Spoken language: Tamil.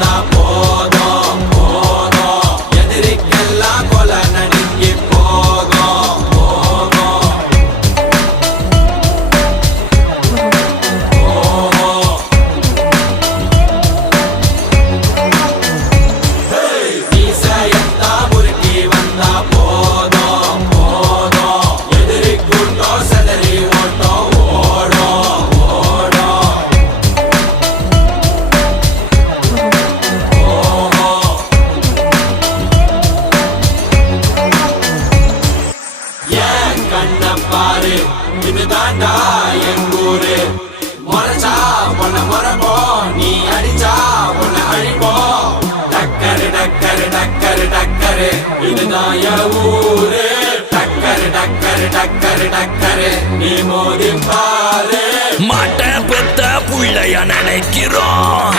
வந்தா போதும் போதும் எதிரிக்கெல்லாம் கொலை நடுங்கி போகும் போகும் மீசையத்தா முறுக்கி வந்தா போதும் போதும் எதிரி கூட்டம் செதறி ஓட்டம் ஓடும் ஓடும் ஏன் கண்ண பாரு இதுதாண்டா எங்கூரு முறைச்சா உன்னை முறைப்போம் நீ அடிச்சா உன்னை அழிப்போம் டக்கரு டக்கரு டக்கரு டக்கரு இதுதான் என் ஊரு டக்கரு டக்கரு டக்கரு டக்கரு நீ மோதி பாரு மாட்ட பெத்த புள்ளைய நினைக்கிறோம்